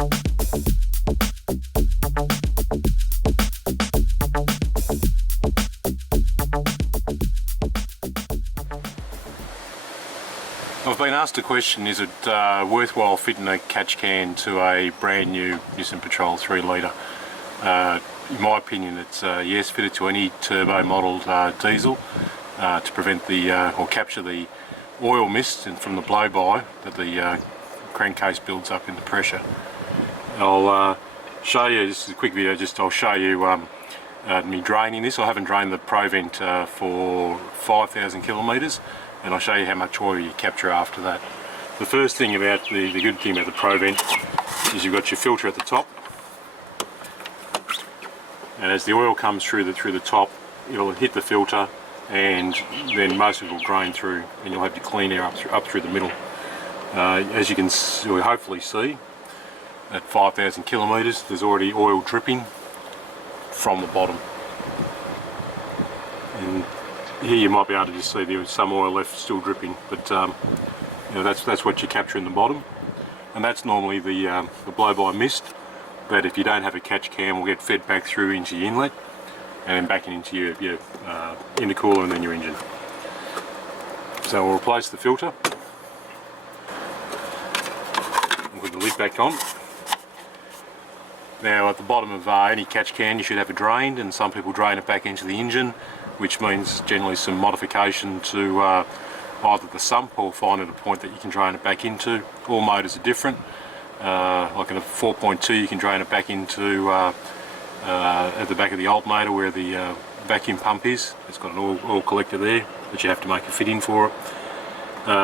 I've been asked a question, is it worthwhile fitting a catch can to a brand new Nissan Patrol 3 litre? In my opinion, it's yes, fit it to any turbo modelled diesel to prevent the or capture the oil mist and from the blow-by that the crankcase builds up in the pressure. I'll show you, this is a quick video, I'll show you me draining this. I haven't drained the Provent for 5,000 kilometres, and I'll show you how much oil you capture after that. The first thing about the good thing about the Provent is you've got your filter at the top, and as the oil comes through the top, it'll hit the filter, and then most of it will drain through, and you'll have your clean air up through the middle. As you can hopefully see, at 5,000 kilometres, there's already oil dripping from the bottom. And here you might be able to just see there was some oil left still dripping, but you know, that's what you capture in the bottom, and that's normally the blow-by mist that, if you don't have a catch can, will get fed back through into your inlet and then back into your intercooler and then your engine. So we'll replace the filter. We'll put the lid back on. Now at the bottom of any catch can you should have it drained, and some people drain it back into the engine, which means generally some modification to either the sump, or find at a point that you can drain it back into. All motors are different. Like in a 4.2 you can drain it back into at the back of the alternator where the vacuum pump is. It's got an oil collector there, but you have to make a fit in for it.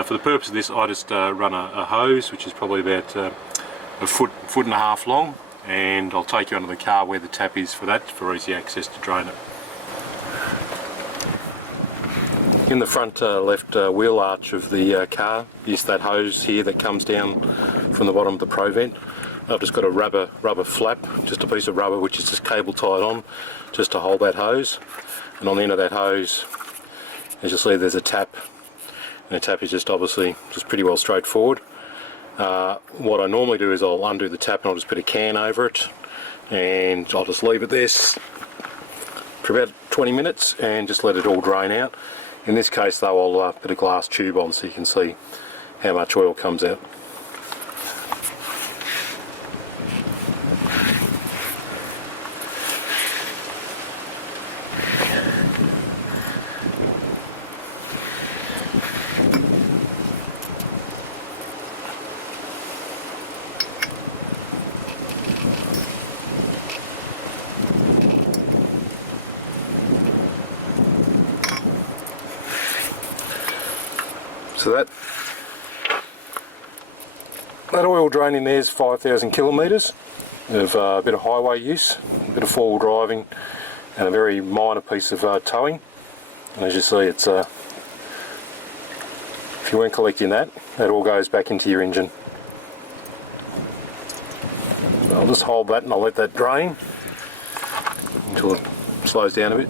For the purpose of this, I just run a hose, which is probably about a foot and a half long, and I'll take you under the car where the tap is for that, for easy access to drain it. In the front left wheel arch of the car is that hose here that comes down from the bottom of the Provent. I've just got a rubber flap, just a piece of rubber which is just cable tied on, just to hold that hose. And on the end of that hose, as you'll see, there's a tap, and the tap is just obviously just pretty well straightforward. What I normally do is I'll undo the tap and I'll just put a can over it, and I'll just leave it there for about 20 minutes and just let it all drain out. In this case though, I'll put a glass tube on so you can see how much oil comes out. So that oil drain in there is 5,000 kilometres of a bit of highway use, a bit of four-wheel driving, and a very minor piece of towing. And as you see, it's if you weren't collecting that, that all goes back into your engine. So I'll just hold that and I'll let that drain until it slows down a bit.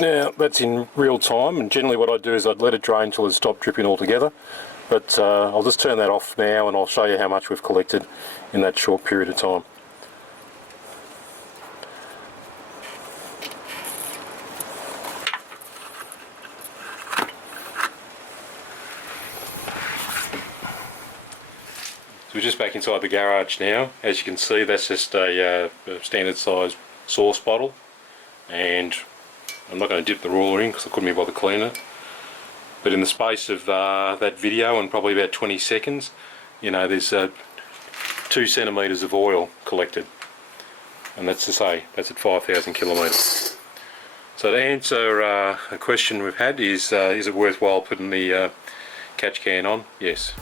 Now that's in real time, and generally what I do is I'd let it drain until it stopped dripping altogether, but I'll just turn that off now and I'll show you how much we've collected in that short period of time. So we're just back inside the garage now. As you can see, that's just a standard size sauce bottle, and I'm not going to dip the ruler in because I couldn't be bothered cleaning it. But in the space of that video, and probably about 20 seconds, you know, there's 2 centimetres of oil collected, and that's to say that's at 5,000 kilometres. So to answer a question we've had is it worthwhile putting the catch can on? Yes.